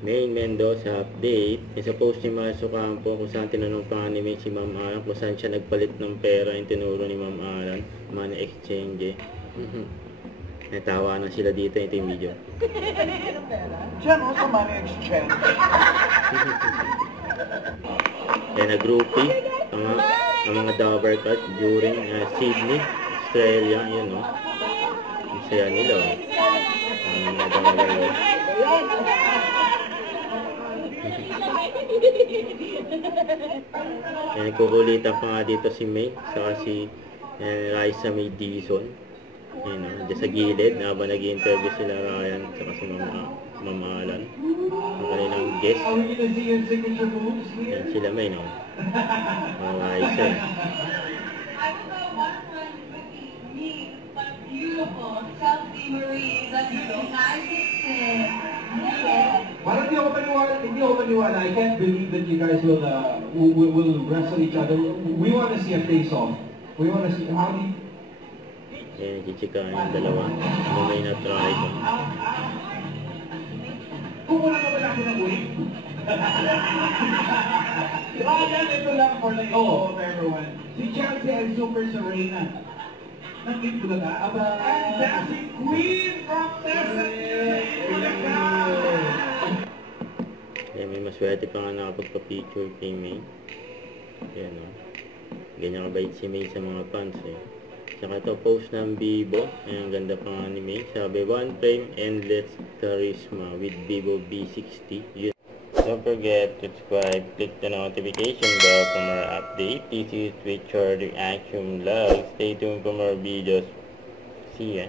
Main Mendoza update. Sa post ni Maso Campo kung saan tinanong pa ni May si Ma'am Alan kung saan siya nagpalit ng pera yung tinuro ni Ma'am Alan. Money exchange. Natawa na sila dito. Ito yung video. Diyan sa money exchange. Kaya nag-groupie ang mga Dover Cup during Sydney, Australia. Yun o. Ang saya nila o. Ang mga Dover. Kaya nagkukulitan pa nga dito si May saka si Liza May Dizon. Ayun o, dyan sa gilid habang nag-i-interview sila Ryan saka si Ma'am Alan, ang kanilang guest. Yan sila May, no? Mga Liza eh. Parang hindi ako paniwala. I can't believe that you guys will wrestle each other. We want to see a face-off. We want to see how do you... Ayan, chichikahan yung dalawa. Ano may na-try ko. Kung wala ka wala ko ng win. Ryan, ito lang for the info of everyone. Si Chelsea ay Super Serena. Nag-give ko na ka? And that's the Queen from Tessie! Ayan, may maswerte pa nga nakapagpa-picture kay May. Ayan o. Ganyan kabait si May sa mga fans eh. Saka ito post ng Vivo. Ayan, ganda pa nga ni May. Sabi, one frame endless charisma with Vivo V60. Yun. Don't forget to subscribe, click the notification bell for more updates. This is Richard Reaction Vlog. Stay tuned for more videos. See ya.